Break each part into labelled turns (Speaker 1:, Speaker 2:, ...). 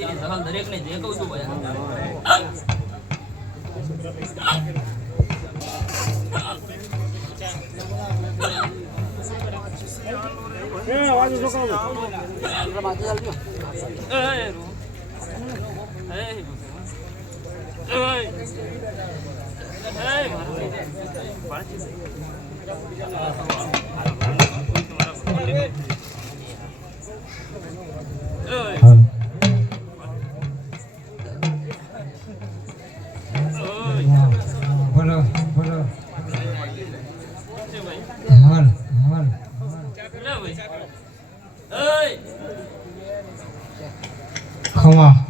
Speaker 1: બાપજીની સહલ દરેકને જે કહું છું ભાઈ
Speaker 2: ખમા ખમા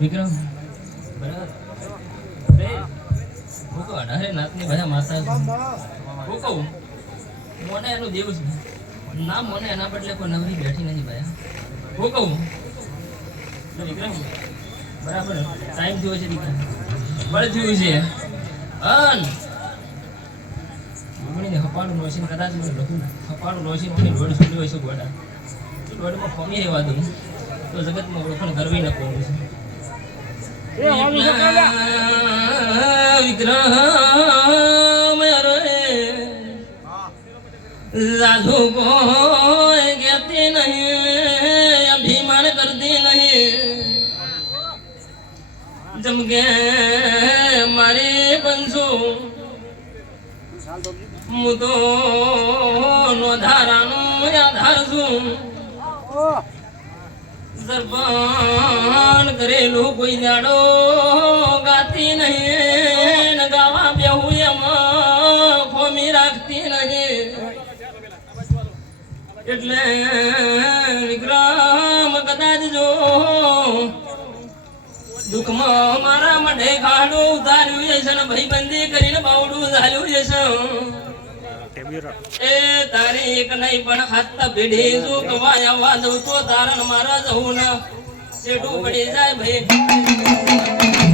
Speaker 1: વિક્રમ બરાબર અઢારે નાથની બધા માતા છે. હું કહું મોને એનું દેવું છે ના મોને એના બદલે કોઈ નવરી બેઠી નથી ભાઈ હું કહું વિક્રમ બરાબર ટાઈમ થયો છે દીકરા બળ થયું છે અન મમ્મીને હપાડું નોશીને કદાચ મેં લખું હપાડું નોશીને મમ્મી દોડ છોડ્યો હશે ગોડા એ દોડમાં ફમી રહેવા દઉં તો જગતમાં ઓળખાણ કરવી ન પડું છે રે સાધુ કોઈ કહેતી નહીં અભિમાન કરતી નહીં. જમકે મારી બનશું હું તો ધારાનું આધાર છું. સરપણ કરેલું કોઈ દાડો ગાતી નહીં. ગાવા બેહું એમાં ખોમી રાખતી નહીં. એટલે વિક્રમ કદાચ જો દુઃખમાં મારા માટે ખાડું ઉતાર્યું છે ભાઈ ભાઈબંધી કરીને બાવડું ઝાલ્યું છે એ તારી એક નહીં, પણ હાથ ભીડી જો કવાય દઉં તો તારણ મારા જવું ના શેઠું પડી જાય ભાઈ.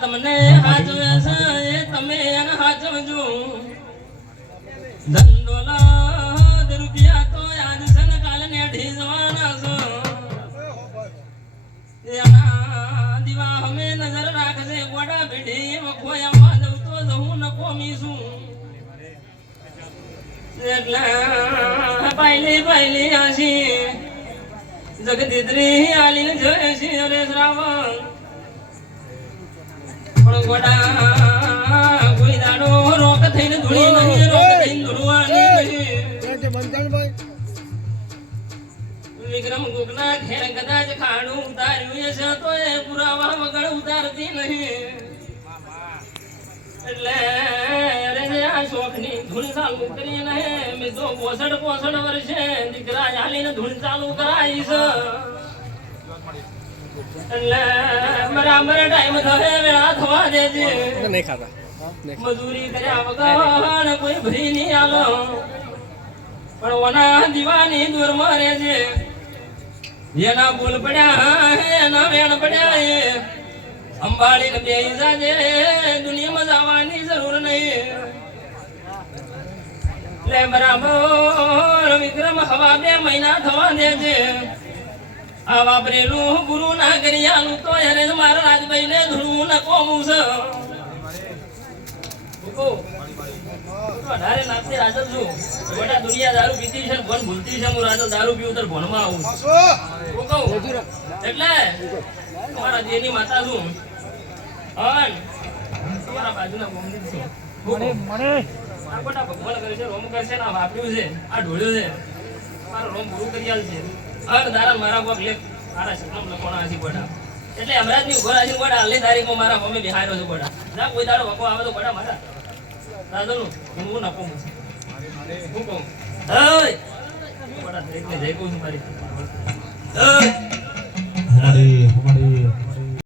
Speaker 1: તમને હાજવે છે તમે એને હાજવજો. ધંડોલા રૂપિયા તો આજ છે ને ને ઢી જવાના છે. દીવા અમે નજર રાખજે, ગોડા ભીડી ખોયા દઉં તો જવું ન કોમીશું એટલે પાયલી પાયલી આશી જગદીત્રી જય શ્રી શ્રાવણ દાડો રોક થઈને ધૂળી નહીં રોક થઈને ધૂળવાની વિક્રમ ગોગના છે તો પુરાવા વગર ઉતારતી નહીં એટલે અરે શોખની ધૂન ચાલુ કરી નહીં મેં તો પોસઠ પોસઠ વર્ષે દીકરા હાલીને ધૂન ચાલુ કરાવી છે. એટલે બરાબર ટાઈમ થશે વેળા થવા દેજે.
Speaker 3: નહીં ખાતા.
Speaker 1: મજૂરી કર્યા વગર કોઈ ભરી નહીં આલો. પણ ઓના દીવાની દૂર મારે છે એના બોલ પડ્યા એના વેણ પડ્યા એ અંબાડીને બે જાજે. દુનિયામાં જવાની જરૂર નહીં. લે બરાબર વિક્રમ હવા બે મહિના થવા દે છે આ વાપરેલું ગુરુ ના કરી તો એને જ મારા રાજભાઈ ને ધૂળવું ના કોમું છે રાજલ છું. બધા દુનિયા દારૂ પીતી છે ને ભણ ભૂલતી છે હું રાજલ દારૂ પીવું તો ભણમાં આવું. હું કહું એટલે તમારા જેની માતા છું. અન તમારા બાજુના ગોમની છું. મને. આ કરશે ને વાપર્યું છે, આ ઢોળ્યું છે. મારો રોમ પૂરું કરી આલ છે. અર દારા મારા પગ લે. મારા શબ્દમ લખોણા આજી કોટા. એટલે અમરાજની ઊભો રાજી કોટા, હાલની તારીખમાં મારા હોમે બિહાર્યો છે કોટા. ના, કોઈ દાડો વકો આવે તો કોટા મારા. હું નકો હું હું કહું. હે છું મારી. હે